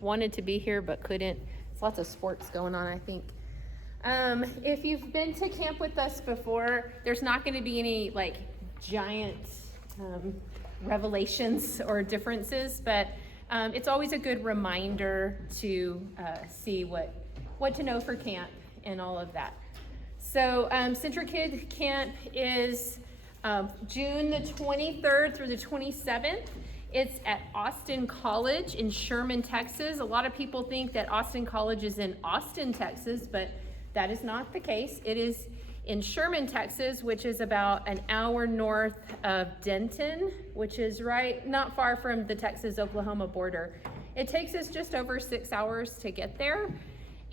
wanted to be here but couldn't. There's lots of sports going on, I think. If you've been to camp with us before, there's not going to be any like giant revelations or differences, but it's always a good reminder to see what to know for camp and all of that. So Central Kid Camp is June the 23rd through the 27th. It's at Austin College in Sherman, Texas. A lot of people think that Austin College is in Austin, Texas, but that is not the case. It is in Sherman, Texas, which is about an hour north of Denton, which is not far from the Texas-Oklahoma border. It takes us just over 6 hours to get there.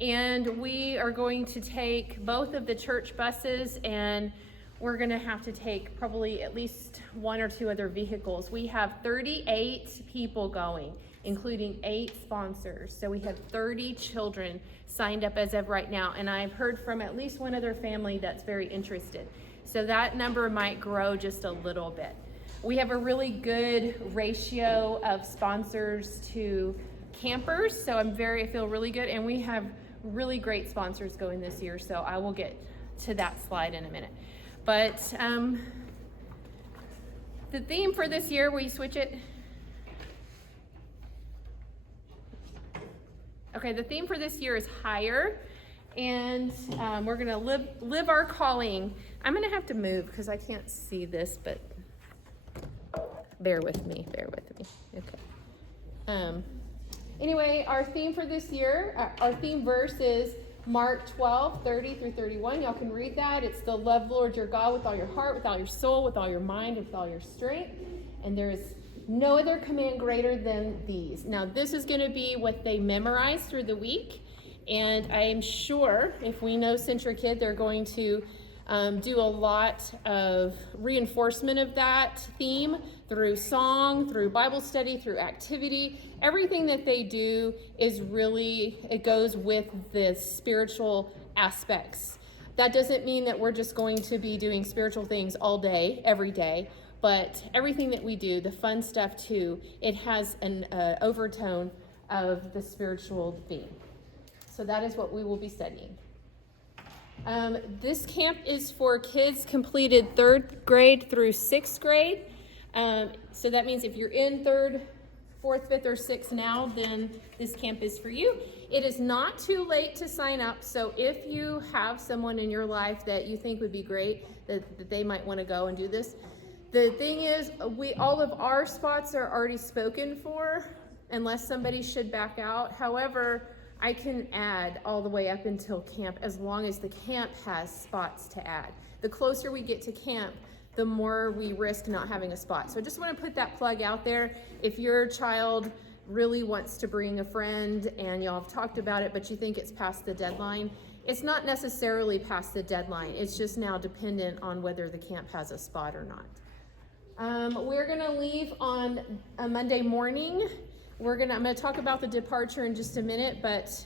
And we are going to take both of the church buses, and we're gonna have to take probably at least 1 or 2 other vehicles. We have 38 people going, including 8 sponsors. So we have 30 children signed up as of right now. And I've heard from at least one other family that's very interested. So that number might grow just a little bit. We have a really good ratio of sponsors to campers. So I feel really good. And we have really great sponsors going this year. So I will get to that slide in a minute. But the theme for this year, will you switch it? Okay, the theme for this year is higher, and we're gonna live our calling. I'm gonna have to move because I can't see this, but bear with me. Okay. Anyway, our theme for this year, our theme verse is Mark 12:30 through 31. Y'all can read that. It's the love Lord your God with all your heart, with all your soul, with all your mind, with all your strength. And there is no other command greater than these. Now, this is going to be what they memorize through the week. And I am sure if we know Central Kid, they're going to do a lot of reinforcement of that theme through song, through Bible study, through activity. Everything that they do is really, it goes with the spiritual aspects. That doesn't mean that we're just going to be doing spiritual things all day, every day, but everything that we do, the fun stuff too, it has an overtone of the spiritual theme. So that is what we will be studying. This camp is for kids completed 3rd grade through 6th grade. So that means if you're in 3rd, 4th, 5th, or 6th now, then this camp is for you. It is not too late to sign up. So if you have someone in your life that you think would be great, that they might want to go and do this. The thing is, all of our spots are already spoken for, unless somebody should back out. However, I can add all the way up until camp as long as the camp has spots to add. The closer we get to camp, the more we risk not having a spot. So I just want to put that plug out there. If your child really wants to bring a friend and y'all have talked about it, but you think it's past the deadline, it's not necessarily past the deadline. It's just now dependent on whether the camp has a spot or not. We're gonna leave on a Monday morning. I'm gonna talk about the departure in just a minute, but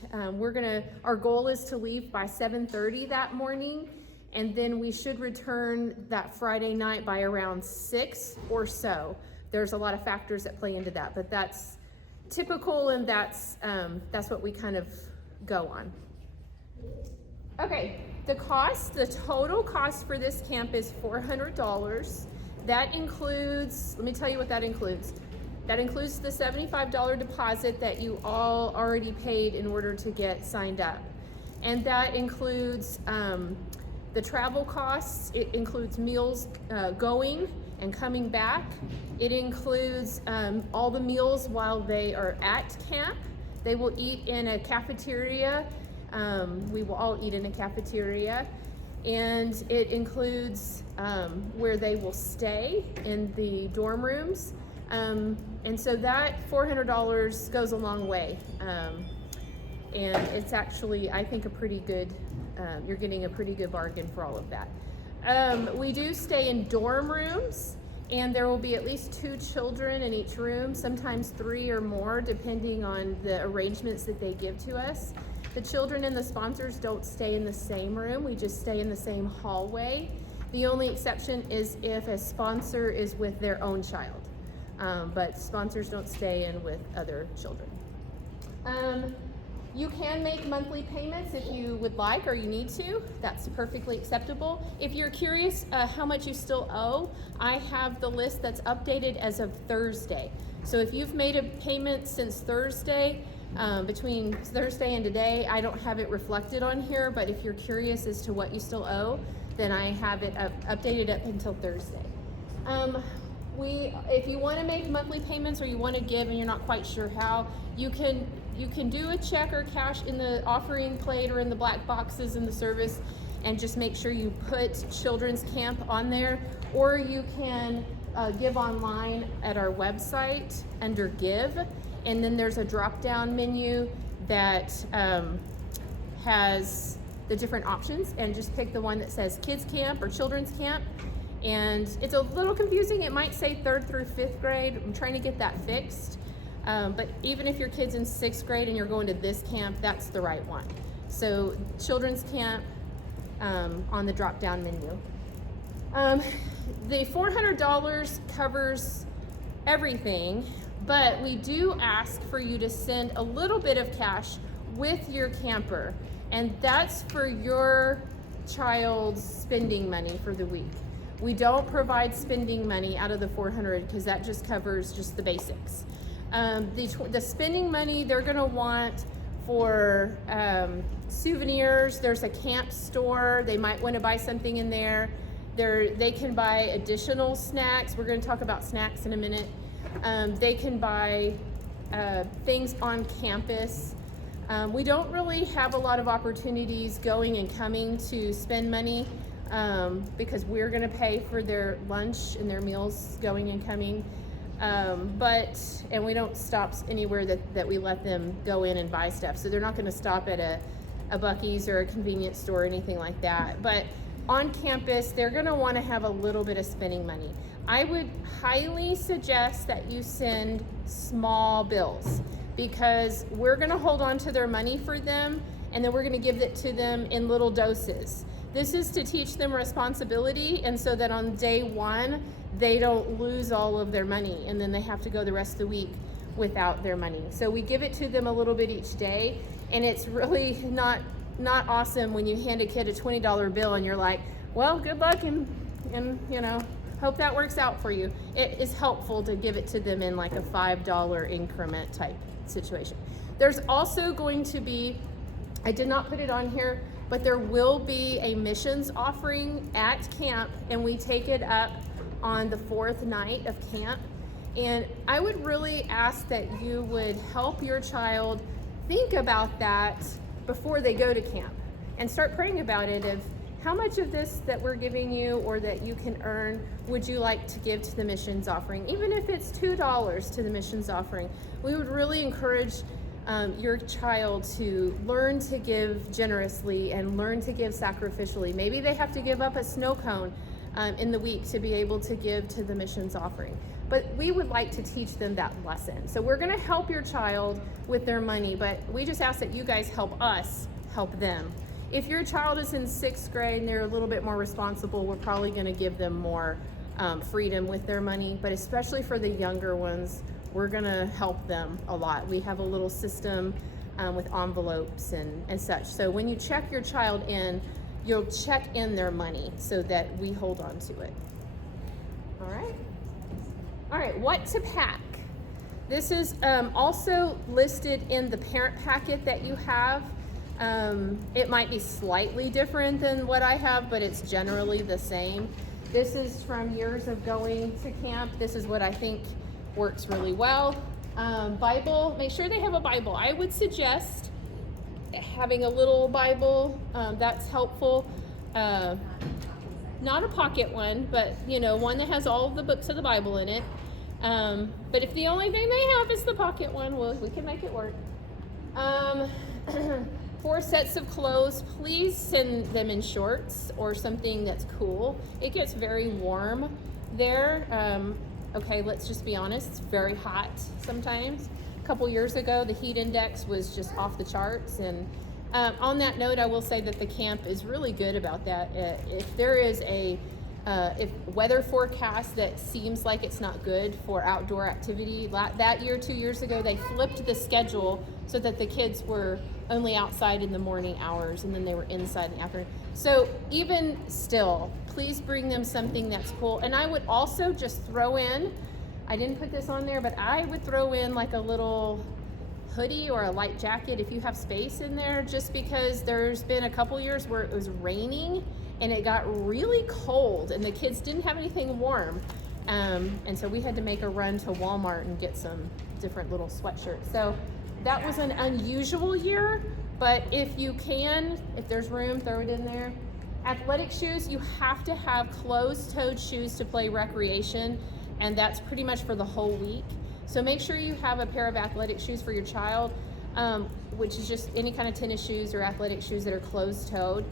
our goal is to leave by 7:30 that morning, and then we should return that Friday night by around 6 or so. There's a lot of factors that play into that, but that's typical, and that's what we kind of go on. Okay, the total cost for this camp is $400. That includes, let me tell you what that includes. That includes the $75 deposit that you all already paid in order to get signed up. And that includes the travel costs. It includes meals going and coming back. It includes all the meals while they are at camp. They will eat in a cafeteria. We will all eat in a cafeteria. And it includes where they will stay in the dorm rooms. And so that $400 goes a long way. And it's actually, I think, a pretty good, you're getting a pretty good bargain for all of that. We do stay in dorm rooms, and there will be at least 2 children in each room, sometimes 3 or more, depending on the arrangements that they give to us. The children and the sponsors don't stay in the same room. We just stay in the same hallway. The only exception is if a sponsor is with their own child. But sponsors don't stay in with other children. You can make monthly payments if you would like or you need to. That's perfectly acceptable. If you're curious how much you still owe, I have the list that's updated as of Thursday. So if you've made a payment since Thursday, between Thursday and today, I don't have it reflected on here, but if you're curious as to what you still owe, then I have it updated up until Thursday. If you want to make monthly payments or you want to give and you're not quite sure how, you can do a check or cash in the offering plate or in the black boxes in the service, and just make sure you put Children's Camp on there, or you can give online at our website under Give, and then there's a drop-down menu that has the different options, and just pick the one that says Kids Camp or Children's Camp. And it's a little confusing. It might say 3rd through 5th grade. I'm trying to get that fixed. But even if your kid's in 6th grade and you're going to this camp, that's the right one. So Children's Camp on the drop-down menu. The $400 covers everything, but we do ask for you to send a little bit of cash with your camper, and that's for your child's spending money for the week. We don't provide spending money out of the $400 because that just covers just the basics. The spending money they're gonna want for souvenirs. There's a camp store. They might want to buy something in there. They can buy additional snacks. We're going to talk about snacks in a minute. They can buy things on campus. We don't really have a lot of opportunities going and coming to spend money because we're going to pay for their lunch and their meals going and coming. And we don't stop anywhere that we let them go in and buy stuff. So they're not going to stop at a Buc-ee's or a convenience store or anything like that. But on campus, they're going to want to have a little bit of spending money. I would highly suggest that you send small bills, because we're going to hold on to their money for them, and then we're going to give it to them in little doses. This is to teach them responsibility, and so that on day one, they don't lose all of their money, and then they have to go the rest of the week without their money. So we give it to them a little bit each day, and it's really not awesome when you hand a kid a $20 bill and you're like, well, good luck and hope that works out for you. It is helpful to give it to them in like a $5 increment type situation. There's also going to be, I did not put it on here, but there will be a missions offering at camp, and we take it up on the 4th night of camp. And I would really ask that you would help your child think about that before they go to camp, and start praying about it of how much of this that we're giving you or that you can earn would you like to give to the missions offering. Even if it's $2 to the missions offering, we would really encourage your child to learn to give generously and learn to give sacrificially. Maybe they have to give up a snow cone in the week to be able to give to the missions offering. But we would like to teach them that lesson. So we're going to help your child with their money, but we just ask that you guys help us help them. If your child is in 6th grade and they're a little bit more responsible, we're probably going to give them more freedom with their money. But especially for the younger ones, we're going to help them a lot. We have a little system with envelopes and such. So when you check your child in, you'll check in their money so that we hold on to it. All right, what to pack. This is also listed in the parent packet that you have. It might be slightly different than what I have, but it's generally the same. This is from years of going to camp. This is what I think works really well. Bible, make sure they have a Bible. I would suggest having a little Bible, that's helpful. Not a pocket one, but one that has all of the books of the Bible in it. But if the only thing they have is the pocket one, well, we can make it work. 4 sets of clothes. Please send them in shorts or something that's cool. It gets very warm there. Okay, let's just be honest, it's very hot sometimes. A couple years ago, the heat index was just off the charts. And on that note, I will say that the camp is really good about that. If there is a if weather forecast that seems like it's not good for outdoor activity. That year, 2 years ago, they flipped the schedule so that the kids were only outside in the morning hours and then they were inside in the afternoon. So even still, please bring them something that's cool. And I would also just throw in, I didn't put this on there, but I would throw in like a little hoodie or a light jacket if you have space in there, just because there's been a couple years where it was raining and it got really cold and the kids didn't have anything warm. And so we had to make a run to Walmart and get some different little sweatshirts. So that was an unusual year, but if you can, if there's room, throw it in there. Athletic shoes, you have to have closed-toed shoes to play recreation, and that's pretty much for the whole week. So make sure you have a pair of athletic shoes for your child, which is just any kind of tennis shoes or athletic shoes that are closed-toed.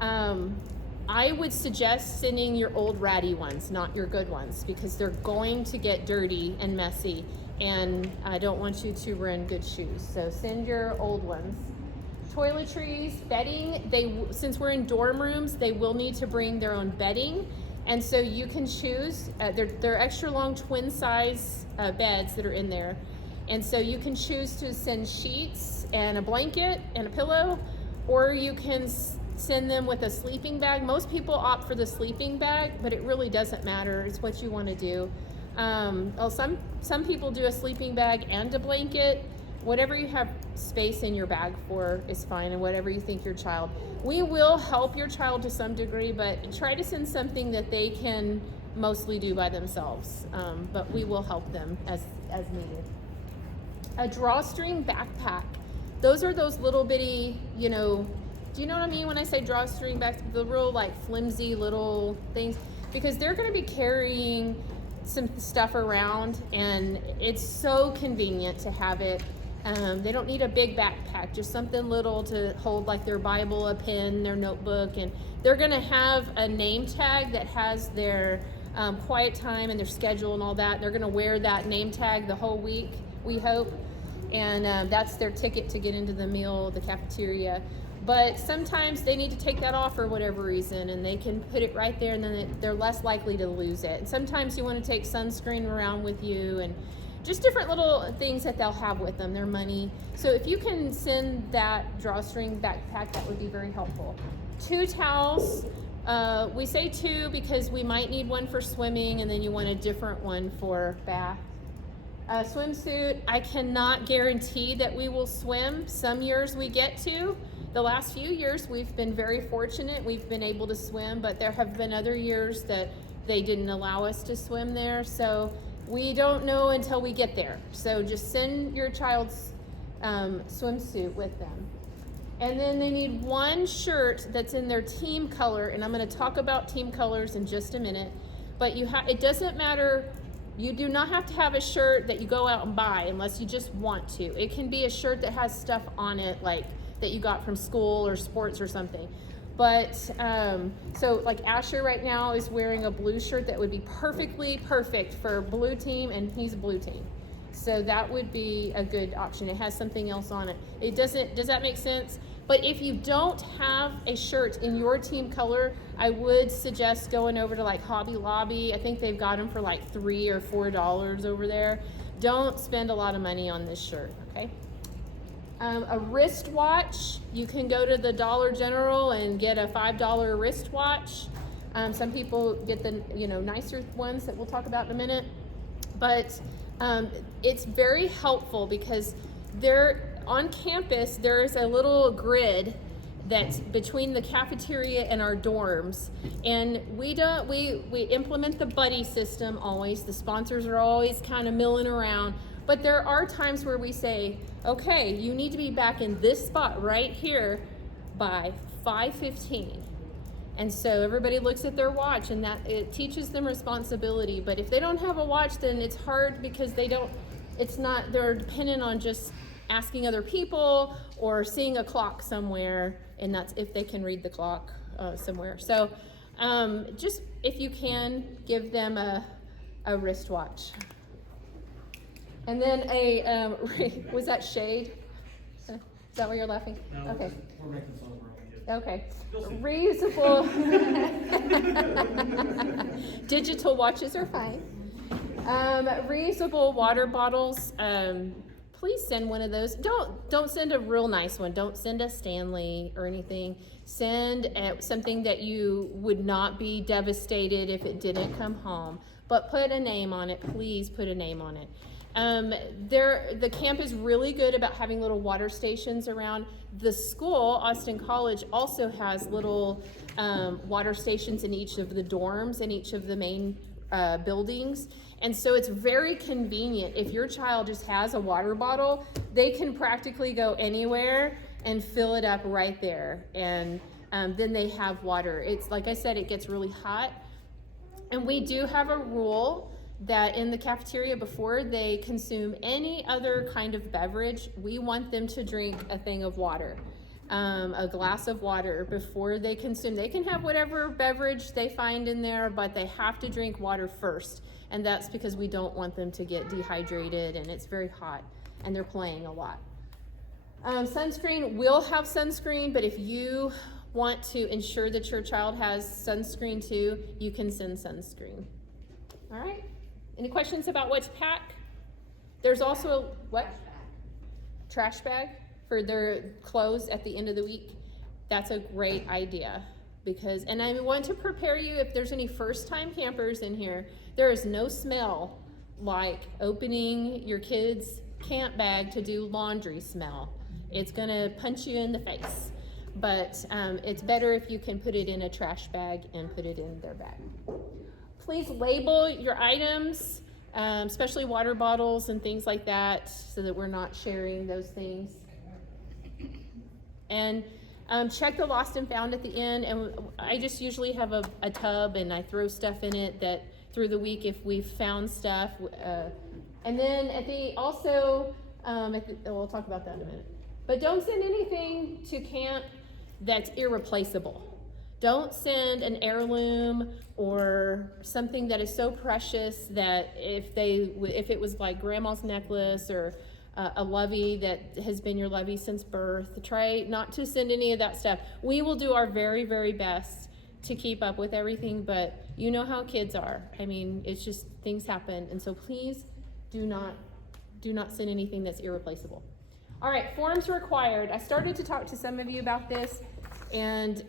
I would suggest sending your old ratty ones, not your good ones, because they're going to get dirty and messy, and I don't want you to ruin good shoes. So send your old ones. Toiletries, bedding, since we're in dorm rooms, they will need to bring their own bedding. And so you can choose, they're extra long twin size beds that are in there. And so you can choose to send sheets and a blanket and a pillow, or you can send them with a sleeping bag. Most people opt for the sleeping bag, but it really doesn't matter. It's what you want to do. Some people do a sleeping bag and a blanket. Whatever you have space in your bag for is fine, and whatever you think your child. We will help your child to some degree, but try to send something that they can mostly do by themselves. But we will help them as needed. A drawstring backpack. Those are those little bitty, do you know what I mean when I say drawstring backpack? The real like flimsy little things, because they're going to be carrying some stuff around, and it's so convenient to have it. They don't need a big backpack, just something little to hold like their Bible, a pen, their notebook, and they're gonna have a name tag that has their quiet time and their schedule and all that. They're gonna wear that name tag the whole week, we hope, and that's their ticket to get into the meal, the cafeteria. But sometimes they need to take that off for whatever reason, and they can put it right there, and then they're less likely to lose it. And sometimes you want to take sunscreen around with you, and just different little things that they'll have with them, their money. So if you can send that drawstring backpack, that would be very helpful. 2 towels. We say 2 because we might need one for swimming, and then you want a different one for bath. Swimsuit, I cannot guarantee that we will swim. Some years we get to. The last few years we've been very fortunate. We've been able to swim, but there have been other years that they didn't allow us to swim there. So we don't know until we get there. So just send your child's swimsuit with them. And then they need 1 shirt that's in their team color, and I'm going to talk about team colors in just a minute. But it doesn't matter. You do not have to have a shirt that you go out and buy unless you just want to. It can be a shirt that has stuff on it, like that you got from school or sports or something. But so like Asher right now is wearing a blue shirt that would be perfect for blue team, and he's a blue team. So that would be a good option. It has something else on it. Does that make sense? But if you don't have a shirt in your team color, I would suggest going over to like Hobby Lobby. I think they've got them for like $3 or $4 over there. Don't spend a lot of money on this shirt, okay? A wristwatch, you can go to the Dollar General and get a $5 wristwatch. Some people get the nicer ones that we'll talk about in a minute. But it's very helpful because on campus there is a little grid that's between the cafeteria and our dorms, and we implement the buddy system always. The sponsors are always kind of milling around. But there are times where we say, okay, you need to be back in this spot right here by 5:15. And so everybody looks at their watch, and that it teaches them responsibility. But if they don't have a watch, then it's hard because they're dependent on just asking other people or seeing a clock somewhere, and that's if they can read the clock somewhere. So just if you can, give them a wristwatch. And then was that shade? Is that why you're laughing? No, okay. we're making fun of our own kids. Okay. Reusable. Digital watches are fine. Reusable water bottles. Please send one of those. Don't send a real nice one. Don't send a Stanley or anything. Send something that you would not be devastated if it didn't come home. But put a name on it. Please put a name on it. The camp is really good about having little water stations around. The school, Austin College, also has little water stations in each of the dorms and each of the main buildings. And so it's very convenient. If your child just has a water bottle, they can practically go anywhere and fill it up right there. And then they have water. It's like I said, it gets really hot. And we do have a rule that in the cafeteria, before they consume any other kind of beverage, we want them to drink a thing of water, a glass of water before they consume. They can have whatever beverage they find in there, but they have to drink water first. And that's because we don't want them to get dehydrated, and it's very hot and they're playing a lot. Sunscreen, we'll have sunscreen, but if you want to ensure that your child has sunscreen too, you can send sunscreen. All right. Any questions about what to pack? There's also what? Trash bag for their clothes at the end of the week. That's a great idea because, and I want to prepare you if there's any first-time campers in here, there is no smell like opening your kid's camp bag to do laundry smell. It's gonna punch you in the face. But it's better if you can put it in a trash bag and put it in their bag. Please label your items, especially water bottles and things like that, so that we're not sharing those things. And check the lost and found at the end. And I just usually have a tub and I throw stuff in it that through the week if we've found stuff. And then we'll talk about that in a minute. But don't send anything to camp that's irreplaceable. Don't send an heirloom or something that is so precious that if it was like grandma's necklace or a lovey that has been your lovey since birth, try not to send any of that stuff. We will do our very, very best to keep up with everything, but you know how kids are. I mean, it's just things happen, and so please do not send anything that's irreplaceable. All right, forms required. I started to talk to some of you about this, and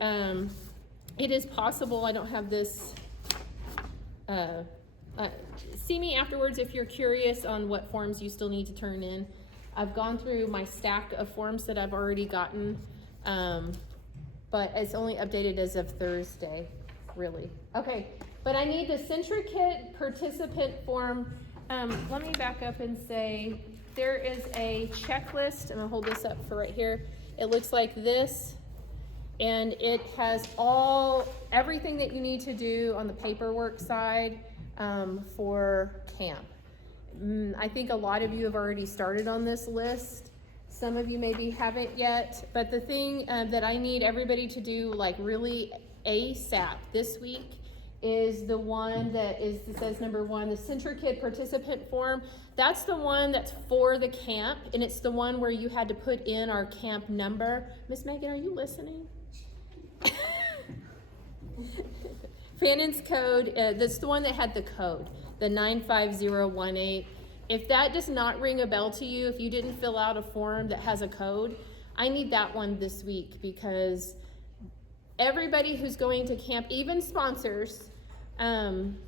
it is possible, I don't have this, see me afterwards if you're curious on what forms you still need to turn in. I've gone through my stack of forms that I've already gotten, but it's only updated as of Thursday, really. Okay, but I need the CentriKit participant form. Let me back up and say, there is a checklist. I'm gonna hold this up for right here. It looks like this, and it has everything that you need to do on the paperwork side for camp. I think a lot of you have already started on this list. Some of you maybe haven't yet, but the thing that I need everybody to do like really ASAP this week is the one that says number 1, the CentriKit participant form. That's the one that's for the camp, and it's the one where you had to put in our camp number. Miss Megan, are you listening? Fannon's code, that's the one that had the code, the 95018. If that does not ring a bell to you, if you didn't fill out a form that has a code, I need that one this week because everybody who's going to camp, even sponsors,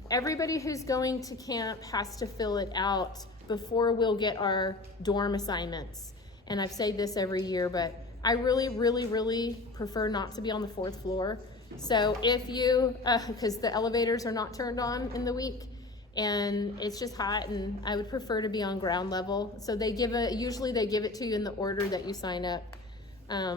everybody who's going to camp has to fill it out before we'll get our dorm assignments. And I've said this every year, but I really, really, really prefer not to be on the 4th floor. So if you, because the elevators are not turned on in the week and it's just hot, and I would prefer to be on ground level. So usually they give it to you in the order that you sign up.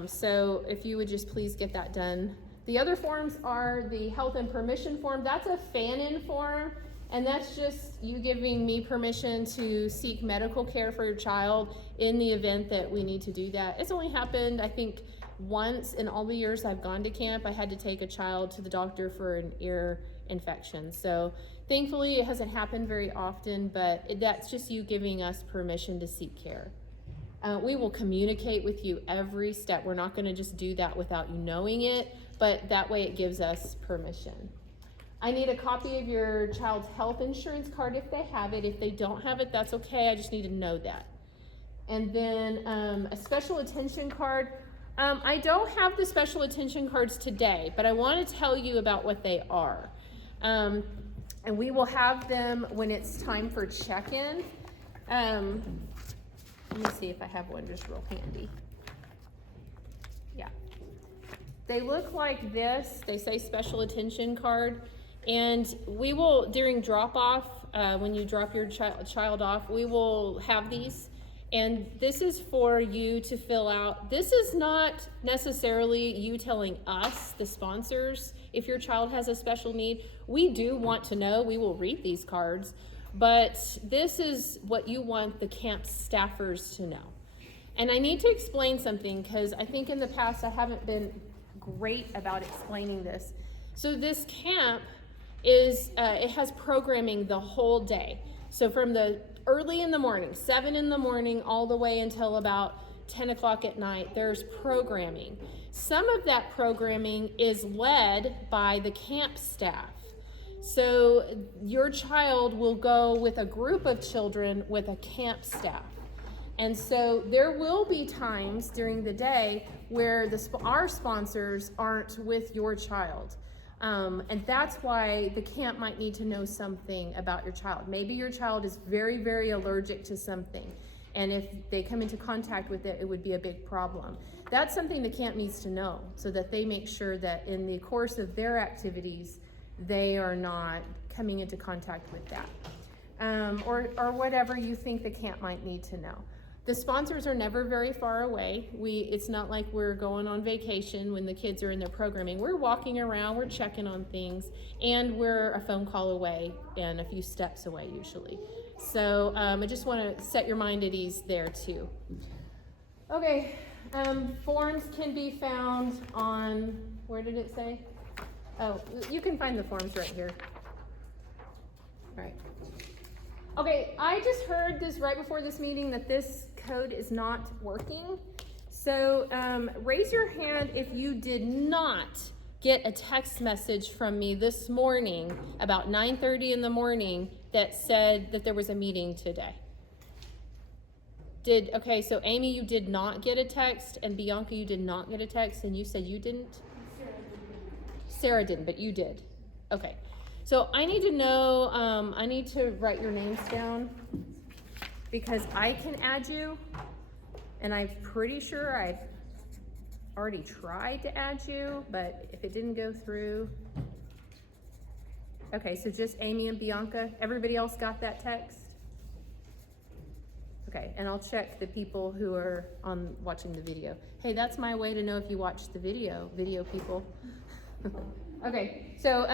So if you would just please get that done. The other forms are the health and permission form. That's a Fannin form, and that's just you giving me permission to seek medical care for your child in the event that we need to do that. It's only happened, I think, once in all the years I've gone to camp. I had to take a child to the doctor for an ear infection. So thankfully it hasn't happened very often, but that's just you giving us permission to seek care. We will communicate with you every step. We're not going to just do that without you knowing it, but that way it gives us permission. I need a copy of your child's health insurance card if they have it. If they don't have it, that's okay. I just need to know that. And then a special attention card. I don't have the special attention cards today, but I want to tell you about what they are. And we will have them when it's time for check-in. Let me see if I have one just real handy. Yeah. They look like this. They say special attention card. And we will, during drop-off, when you drop your child off, we will have these. And this is for you to fill out. This is not necessarily you telling us, the sponsors, if your child has a special need. We do want to know. We will read these cards. But this is what you want the camp staffers to know. And I need to explain something because I think in the past I haven't been great about explaining this. So this camp is, it has programming the whole day. So from the early in the morning, 7 in the morning, all the way until about 10 o'clock at night, there's programming. Some of that programming is led by the camp staff. So your child will go with a group of children with a camp staff. And so there will be times during the day where our sponsors aren't with your child. And that's why the camp might need to know something about your child. Maybe your child is very, very allergic to something. And if they come into contact with it, it would be a big problem. That's something the camp needs to know so that they make sure that in the course of their activities, they are not coming into contact with that. Or whatever you think the camp might need to know. The sponsors are never very far away. It's not like we're going on vacation when the kids are in their programming. We're walking around, we're checking on things, and we're a phone call away and a few steps away usually. So I just want to set your mind at ease there too. Okay, forms can be found on, where did it say? Oh, you can find the forms right here. All right. Okay, I just heard this right before this meeting that this code is not working. So raise your hand if you did not get a text message from me this morning about 9:30 in the morning that said that there was a meeting today. Okay, so Amy, you did not get a text, and Bianca, you did not get a text, and you said you didn't? Sarah didn't, but you did. Okay. So I need to know, I need to write your names down because I can add you, and I'm pretty sure I've already tried to add you, but if it didn't go through. Okay, so just Amy and Bianca. Everybody else got that text? Okay, and I'll check the people who are watching the video. Hey, that's my way to know if you watched the video people. Okay, so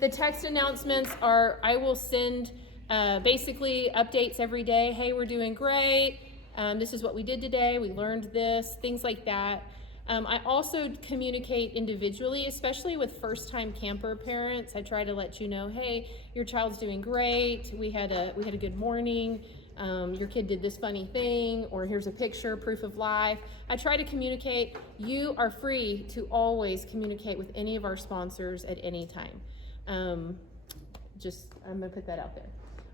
the text announcements are, I will send basically updates every day. Hey, we're doing great. This is what we did today. We learned this, things like that. I also communicate individually, especially with first-time camper parents. I try to let you know, hey, your child's doing great. We had a good morning. Your kid did this funny thing, or here's a picture, proof of life. I try to communicate. You are free to always communicate with any of our sponsors at any time. I'm gonna put that out there.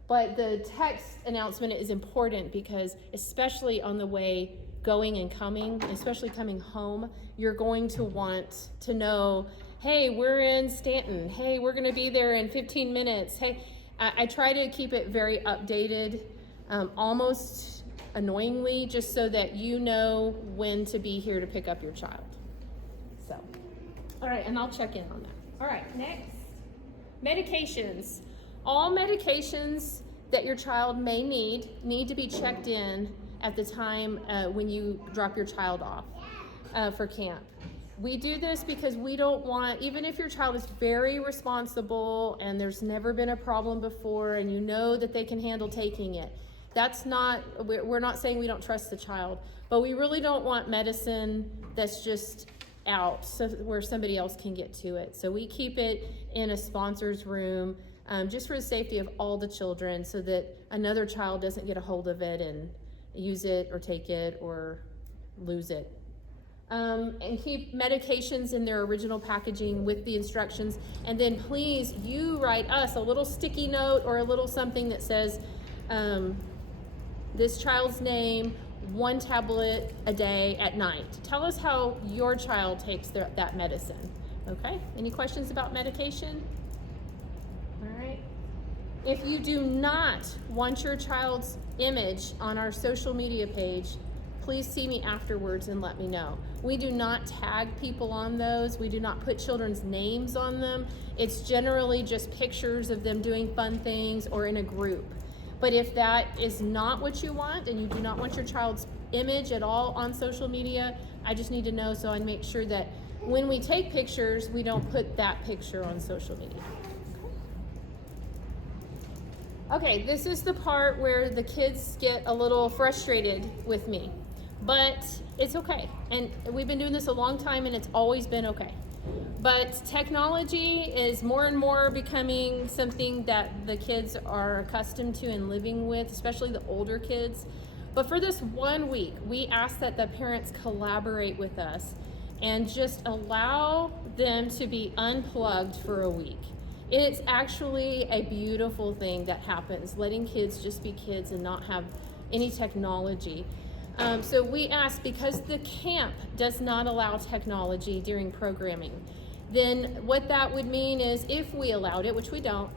But the text announcement is important because especially on the way going and coming, especially coming home, you're going to want to know, hey, we're in Stanton. Hey, we're gonna be there in 15 minutes. Hey, I try to keep it very updated. Almost annoyingly, just so that you know when to be here to pick up your child. So, all right, and I'll check in on that. All right, next, medications. All medications that your child may need to be checked in at the time when you drop your child off for camp. We do this because we don't want, even if your child is very responsible and there's never been a problem before and you know that they can handle taking it, we're not saying we don't trust the child, but we really don't want medicine that's just out so where somebody else can get to it. So we keep it in a sponsor's room just for the safety of all the children so that another child doesn't get a hold of it use it or take it or lose it. And keep medications in their original packaging with the instructions. And then please, you write us a little sticky note or a little something that says, this child's name, 1 tablet a day at night. Tell us how your child takes that medicine. Okay? Any questions about medication? All right. If you do not want your child's image on our social media page, please see me afterwards and let me know. We do not tag people on those. We do not put children's names on them. It's generally just pictures of them doing fun things or in a group. But if that is not what you want and you do not want your child's image at all on social media, I just need to know so I make sure that when we take pictures, we don't put that picture on social media. Okay, this is the part where the kids get a little frustrated with me, but it's okay. And we've been doing this a long time and it's always been okay. But technology is more and more becoming something that the kids are accustomed to and living with, especially the older kids. But for this 1 week, we ask that the parents collaborate with us and just allow them to be unplugged for a week. It's actually a beautiful thing that happens, letting kids just be kids and not have any technology. So we ask, because the camp does not allow technology during programming, then what that would mean is if we allowed it, which we don't,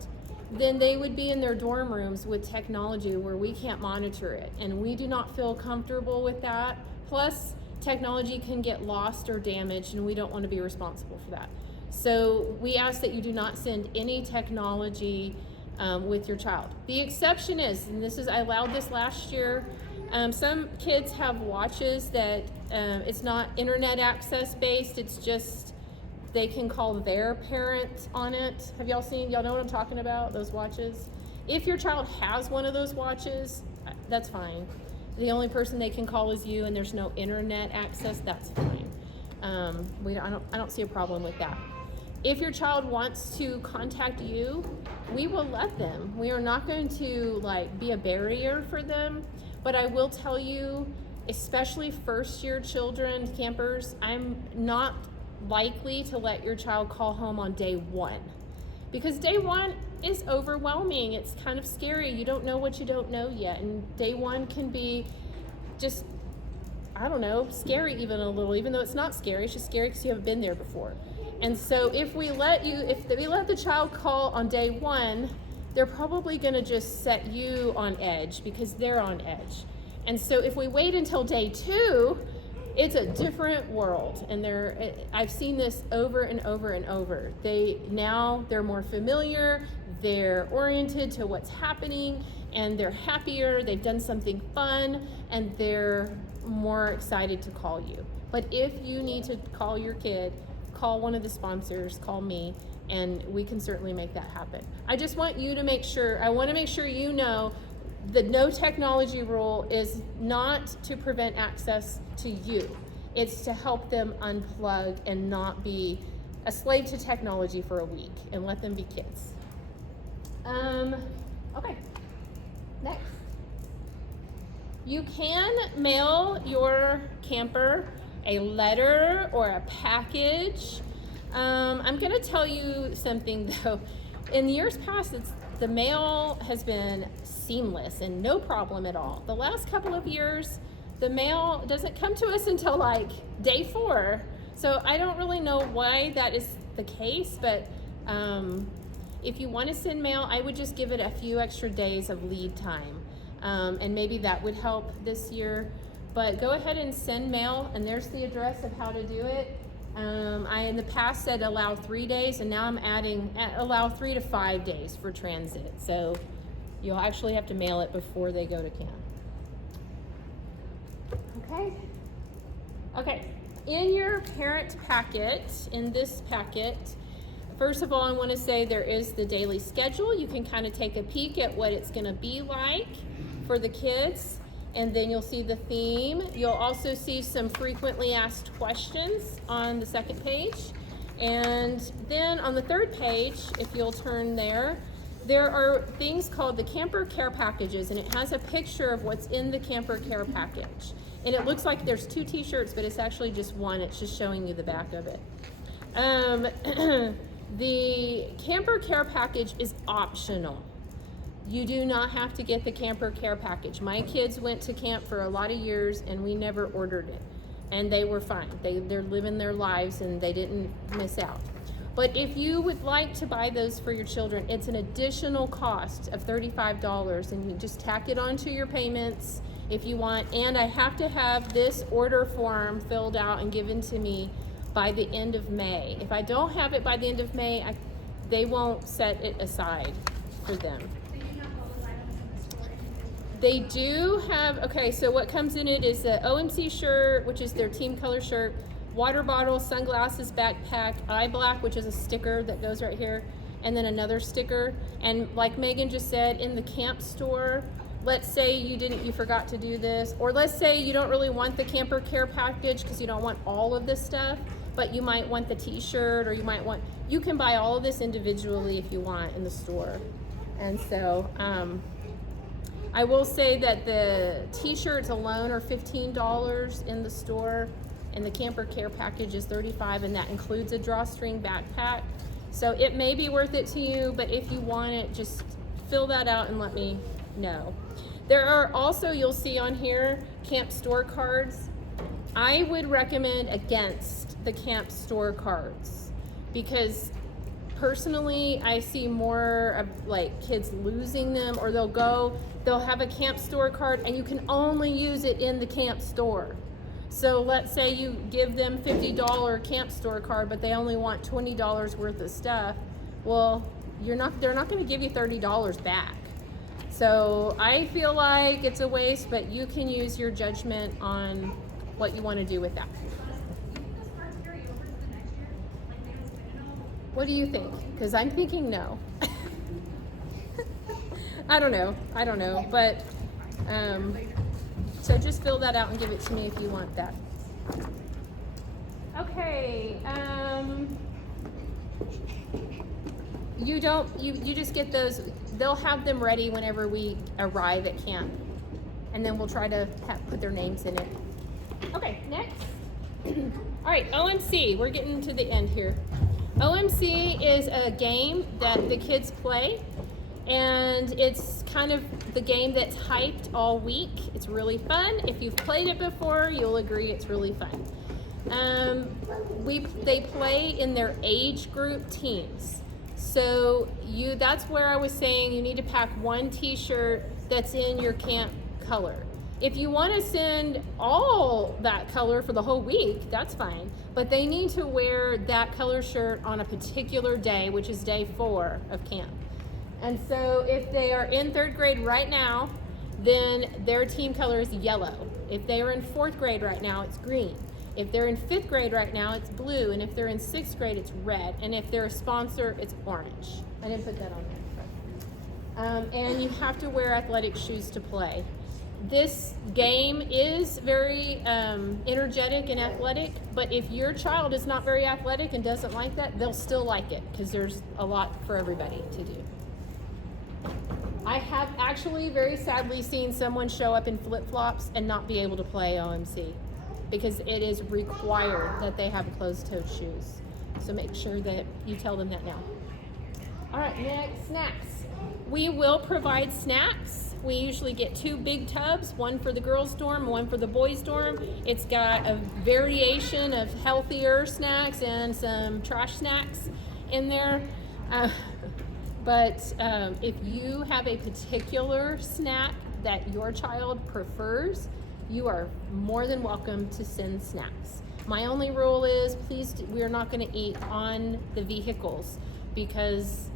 then they would be in their dorm rooms with technology where we can't monitor it. And we do not feel comfortable with that. Plus, technology can get lost or damaged, and we don't want to be responsible for that. So we ask that you do not send any technology with your child. The exception is, and I allowed this last year, some kids have watches that it's not internet access based, it's just they can call their parent on it. Have y'all know what I'm talking about, those watches? If your child has one of those watches, that's fine. The only person they can call is you and there's no internet access, that's fine. I don't see a problem with that. If your child wants to contact you, we will let them. We are not going to be a barrier for them, but I will tell you, especially first year children, campers, I'm not likely to let your child call home on day 1 because day 1 is overwhelming. It's kind of scary. You don't know what you don't know yet, and day 1 can be just, I don't know, scary even a little, even though it's not scary. It's just scary because you haven't been there before. And so if we let the child call on day 1, they're probably going to just set you on edge because they're on edge. And so if we wait until day 2, it's a different world. And I've seen this over and over and over. They're more familiar, they're oriented to what's happening, and they're happier, they've done something fun, and they're more excited to call you. But if you need to call your kid, call one of the sponsors, call me, and we can certainly make that happen. I just want you to make sure, you know, the no technology rule is not to prevent access to you. It's to help them unplug and not be a slave to technology for a week and let them be kids. Okay, next. You can mail your camper a letter or a package. I'm gonna tell you something though. In years past, the mail has been seamless and no problem at all. The last couple of years, the mail doesn't come to us until day 4. So I don't really know why that is the case, but if you want to send mail, I would just give it a few extra days of lead time. And maybe that would help this year. But go ahead and send mail, and there's the address of how to do it. I in the past said allow 3 days, and now I'm adding allow 3 to 5 days for transit. So you'll actually have to mail it before they go to camp. Okay, in your parent packet, in this packet, first of all, I want to say there is the daily schedule. You can kind of take a peek at what it's going to be like for the kids, and then you'll see the theme. You'll also see some frequently asked questions on the second page. And then on the third page, if you'll turn there, There are things called the camper care packages, and it has a picture of what's in the camper care package. And it looks like there's 2 t-shirts, but it's actually just one. It's just showing you the back of it. The camper care package is optional. You do not have to get the camper care package. My kids went to camp for a lot of years, and we never ordered it. And they were fine. They're living their lives, and they didn't miss out. But if you would like to buy those for your children, it's an additional cost of $35, and you just tack it onto your payments if you want. And I have to have this order form filled out and given to me by the end of May. If I don't have it by the end of May, they won't set it aside for them. They do have, okay, so what comes in it is the OMC shirt, which is their team color shirt, water bottle, sunglasses, backpack, eye black, which is a sticker that goes right here, and then another sticker. And like Megan just said, in the camp store, let's say you forgot to do this, or let's say you don't really want the camper care package because you don't want all of this stuff, but you might want the t-shirt, or you can buy all of this individually if you want in the store. And so, I will say that the t-shirts alone are $15 in the store, and the camper care package is $35, and that includes a drawstring backpack. So it may be worth it to you, but if you want it, just fill that out and let me know. There are also, you'll see on here, camp store cards. I would recommend against the camp store cards, because personally, I see more of like kids losing them, or they'll have a camp store card and you can only use it in the camp store. So let's say you give them $50 camp store card, but they only want $20 worth of stuff. Well, they're not going to give you $30 back. So I feel like it's a waste, but you can use your judgment on what you want to do with that. What do you think? Because I'm thinking no. I don't know, but so just fill that out and give it to me if you want that. Okay, you just get those, they'll have them ready whenever we arrive at camp, and then we'll try to put their names in it. Okay, next. All right, OMC, we're getting to the end here. OMC is a game that the kids play, and it's kind of the game that's hyped all week. It's really fun. If you've played it before, you'll agree it's really fun. They play in their age group teams. So that's where I was saying you need to pack one t-shirt that's in your camp color. If you want to send all that color for the whole week, that's fine. But they need to wear that color shirt on a particular day, which is day 4 of camp. And so if they are in 3rd grade right now, then their team color is yellow. If they are in 4th grade right now, it's green. If they're in 5th grade right now, it's blue. And if they're in 6th grade, it's red. And if they're a sponsor, it's orange. I didn't put that on there. And you have to wear athletic shoes to play. This game is very energetic and athletic, but if your child is not very athletic and doesn't like that, they'll still like it because there's a lot for everybody to do. I have actually very sadly seen someone show up in flip-flops and not be able to play OMC because it is required that they have closed-toed shoes. So make sure that you tell them that now. All right, next, snacks. We will provide snacks. We usually get 2 big tubs, one for the girls' dorm, one for the boys' dorm. It's got a variation of healthier snacks and some trash snacks in there. But if you have a particular snack that your child prefers, you are more than welcome to send snacks. My only rule is, please, we're not going to eat on the vehicles, because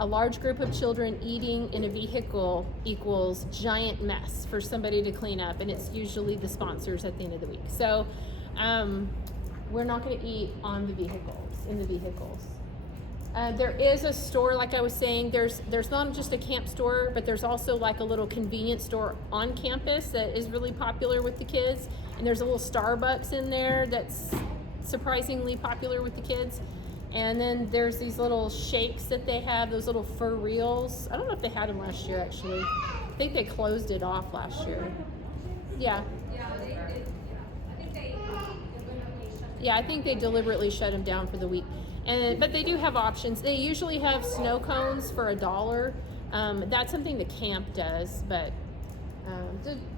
a large group of children eating in a vehicle equals giant mess for somebody to clean up, and it's usually the sponsors at the end of the week. So we're not going to eat on the vehicles, in the vehicles. There is a store, like I was saying, there's not just a camp store, but there's also like a little convenience store on campus that is really popular with the kids. And there's a little Starbucks in there that's surprisingly popular with the kids. And then there's these little shakes that they have, those little fur reels. I don't know if they had them last year, actually. I think they closed it off last year. Yeah. Yeah, I think they deliberately shut them down for the week. But they do have options. They usually have snow cones for $1. That's something the camp does, but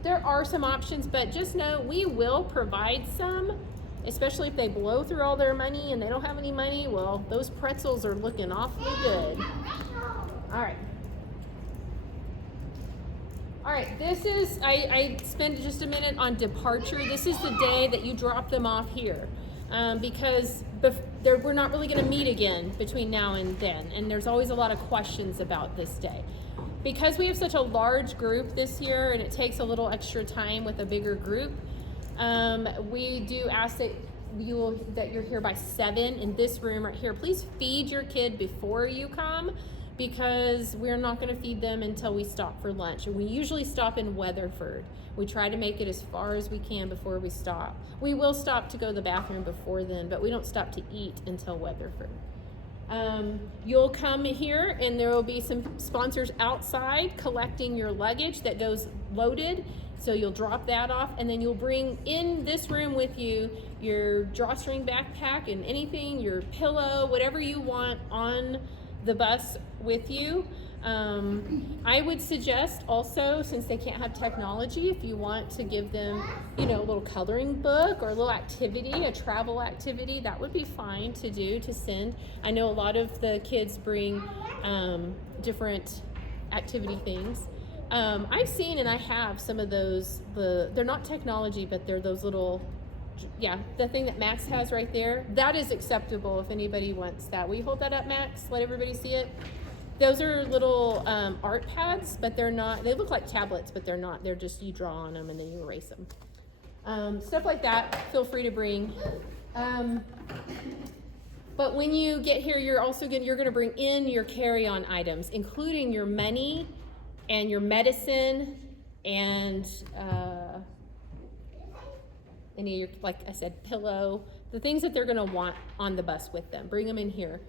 there are some options. But just know we will provide some, especially if they blow through all their money and they don't have any money. Well, those pretzels are looking awfully good. All right. All right, this is, I spent just a minute on departure. This is the day that you drop them off here. Because we're not really going to meet again between now and then, and there's always a lot of questions about this day. Because we have such a large group this year and it takes a little extra time with a bigger group, we do ask that you're here by 7 in this room right here. Please feed your kid before you come, because we're not going to feed them until we stop for lunch. And we usually stop in Weatherford. We try to make it as far as we can before we stop. We will stop to go to the bathroom before then, but we don't stop to eat until Weatherford. You'll come here and there will be some sponsors outside collecting your luggage that goes loaded. So you'll drop that off, and then you'll bring in this room with you your drawstring backpack and anything, your pillow, whatever you want on the bus with you. I would suggest also, since they can't have technology, if you want to give them, a little coloring book or a little activity, a travel activity, that would be fine to do, to send. I know a lot of the kids bring different activity things. I've seen and I have some of those, they're not technology, but they're those little, the thing that Max has right there, that is acceptable if anybody wants that. Will you hold that up, Max? Let everybody see it. Those are little art pads, but they're not, they look like tablets, but they're not. They're just, you draw on them and then you erase them. Stuff like that, feel free to bring. But when you get here, you're going to bring in your carry-on items, including your money and your medicine and any of your, like I said, pillow, the things that they're going to want on the bus with them. Bring them in here.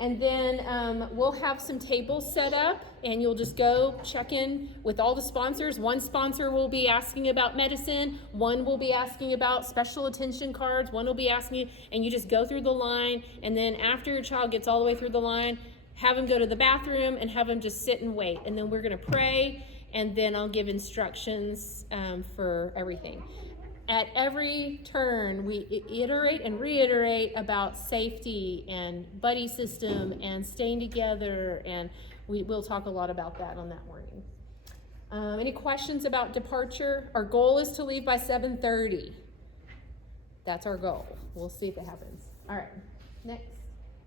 And then we'll have some tables set up, and you'll just go check in with all the sponsors. One sponsor will be asking about medicine, one will be asking about special attention cards, one will be asking, and you just go through the line, and then after your child gets all the way through the line, have them go to the bathroom and have them just sit and wait. And then we're going to pray, and then I'll give instructions for everything. At every turn, we iterate and reiterate about safety and buddy system and staying together, and we'll talk a lot about that on that morning. Any questions about departure? Our goal is to leave by 7:30. That's our goal. We'll see if it happens. All right, next.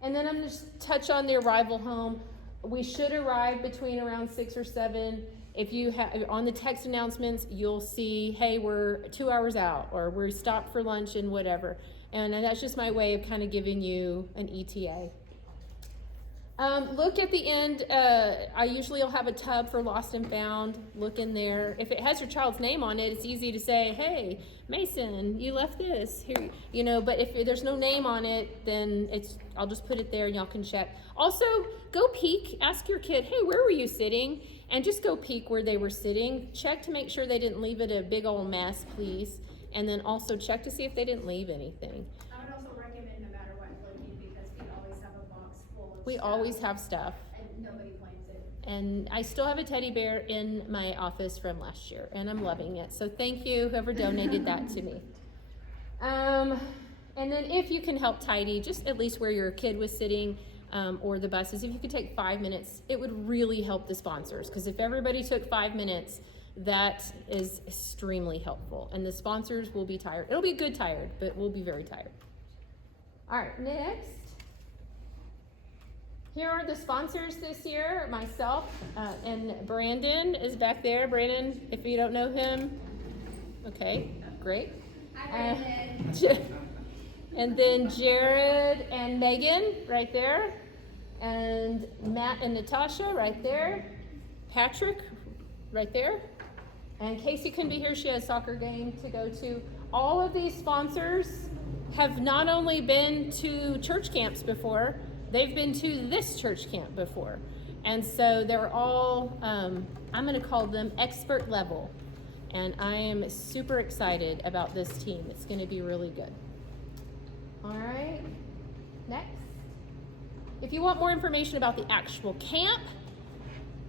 And then I'm going to touch on the arrival home. We should arrive between around 6 or 7. If you have on the text announcements, you'll see, hey, we're 2 hours out, or we're stopped for lunch and whatever. And that's just my way of kind of giving you an ETA. Look at the end. I usually will have a tub for lost and found. Look in there. If it has your child's name on it, it's easy to say, hey, Mason, you left this here, but if there's no name on it, then I'll just put it there and y'all can check. Also, go peek, ask your kid, hey, where were you sitting? And just go peek where they were sitting. Check to make sure they didn't leave it a big old mess, please. And then also check to see if they didn't leave anything. I would also recommend, no matter what, looking, because we always have a box full of We stuff, always have stuff. and nobody claims it. And I still have a teddy bear in my office from last year, and I'm loving it. So thank you, whoever donated that to me. And then if you can help tidy, just at least where your kid was sitting, or the buses, if you could take 5 minutes, it would really help the sponsors, because if everybody took 5 minutes, that is extremely helpful, and the sponsors will be tired. It'll be a good tired, but we'll be very tired. All right, next. Here are the sponsors this year. Myself and Brandon is back there. Brandon, if you don't know him, okay, great. Hi, Brandon. And then Jared and Megan right there. And Matt and Natasha right there. Patrick right there. And Casey couldn't be here. She has a soccer game to go to. All of these sponsors have not only been to church camps before, they've been to this church camp before. And so they're all, I'm going to call them expert level. And I am super excited about this team. It's going to be really good. All right, next. If you want more information about the actual camp,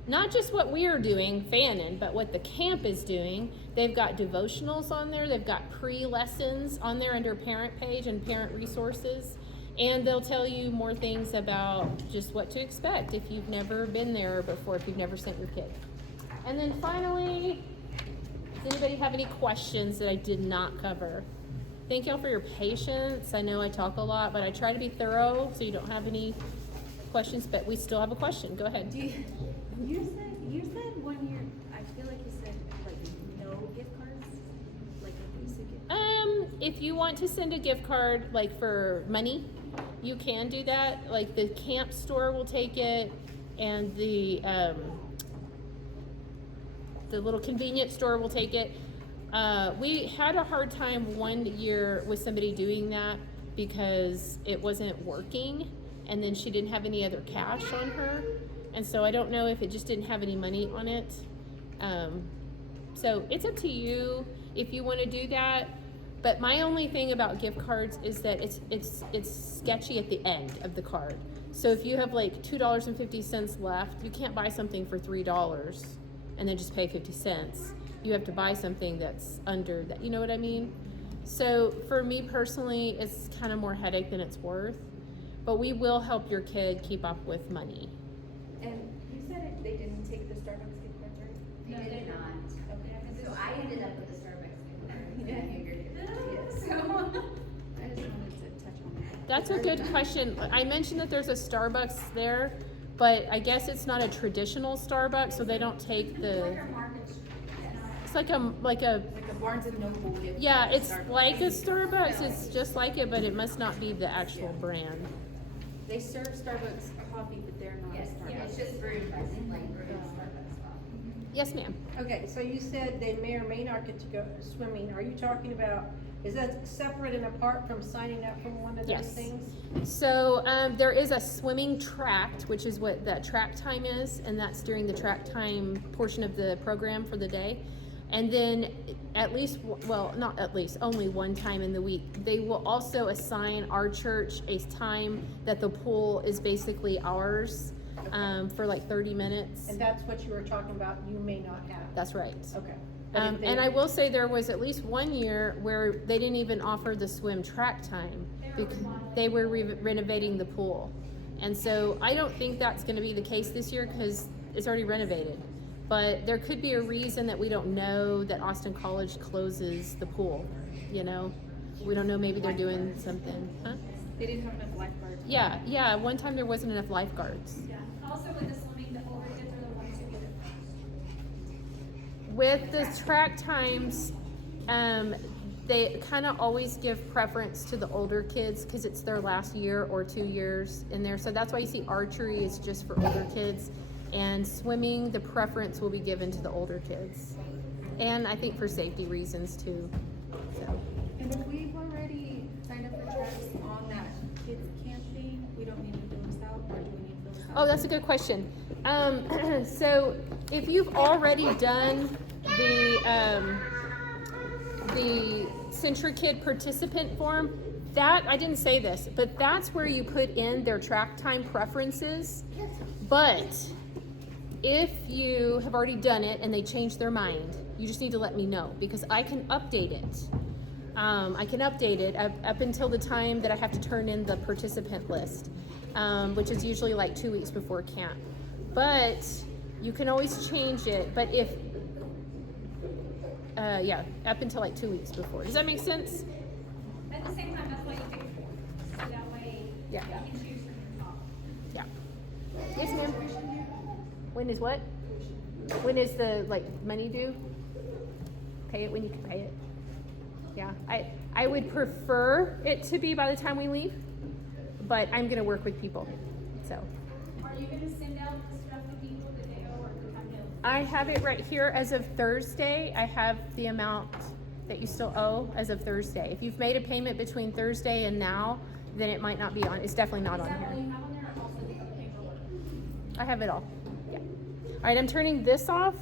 not just what we are doing, Fannin, but what the camp is doing, they've got devotionals on there. They've got pre-lessons on there under parent page and parent resources. And they'll tell you more things about just what to expect if you've never been there before, if you've never sent your kid. And then finally, does anybody have any questions that I did not cover? Thank y'all for your patience. I know I talk a lot, but I try to be thorough so you don't have any questions, but we still have a question. Go ahead. You said 1 year, I feel like you said like no gift cards, like a basic gift card. If you want to send a gift card like for money, you can do that. Like the camp store will take it, and the little convenience store will take it. We had a hard time 1 year with somebody doing that because it wasn't working, and then she didn't have any other cash on her. And so I don't know if it just didn't have any money on it. So it's up to you if you want to do that. But my only thing about gift cards is that it's sketchy at the end of the card. So if you have like $2.50 left, you can't buy something for $3 and then just pay 50 cents. You have to buy something that's under that. You know what I mean? So for me personally, it's kind of more headache than it's worth. But we will help your kid keep up with money. And you said they didn't take the Starbucks gift cards, right? They did not. Okay. So I ended up with a Starbucks gift card. Yeah. I figured it. Yes. So. I just wanted to touch on that. That's a good question. I mentioned that there's a Starbucks there, but I guess it's not a traditional Starbucks, so they don't take the. It's like a Like a Barnes and Noble gift yeah, card, it's Starbucks. like a Starbucks. It's just like it, but it must not be the actual brand. They serve Starbucks coffee, but they're not Yes, Starbucks. it's just brewed by like brewed Starbucks coffee. Yes, ma'am. Okay, so you said they may or may not get to go swimming. Are you talking about, is that separate and apart from signing up for one of those Yes. things? So there is a swimming tract, which is what that track time is, and that's during the track time portion of the program for the day. And then at least, well, not at least, only one time in the week, they will also assign our church a time that the pool is basically ours for like 30 minutes. And that's what you were talking about, you may not have. That's right. Okay. But if they- And I will say there was at least 1 year where they didn't even offer the swim track time because they were renovating the pool. And so I don't think that's going to be the case this year because it's already renovated. But there could be a reason that we don't know that Austin College closes the pool, you know? We don't know, maybe they're doing something, huh? They didn't have enough lifeguards. Yeah, one time there wasn't enough lifeguards. Yeah, also with the swimming, the older kids are the ones who get it. With the track times, they kind of always give preference to the older kids because it's their last year or 2 years in there. So that's why you see archery is just for older kids. And swimming, the preference will be given to the older kids. And I think for safety reasons too. So. And if we've already signed up for tracks on that kids camping, we don't need to fill this out, or do we need to fill this out? Oh, that's a good question. So if you've already done the CentriKid participant form, that, I didn't say this, but that's where you put in their track time preferences. But if you have already done it and they change their mind, you just need to let me know because I can update it. I can update it up until the time that I have to turn in the participant list, which is usually like 2 weeks before camp. But you can always change it. But if, up until like 2 weeks before. Does that make sense? At the same time, that's why you pick four, so that way Yeah. you can choose from your top. Yeah. Yes, ma'am. When is what? When is the money due? Pay it when you can pay it. Yeah, I would prefer it to be by the time we leave, but I'm gonna work with people. So Are you gonna send out the stuff to people that they owe or the time to? I have it right here as of Thursday. I have the amount that you still owe as of Thursday. If you've made a payment between Thursday and now, then it might not be on, it's definitely not on here. I have it all, yeah. All right, I'm turning this off.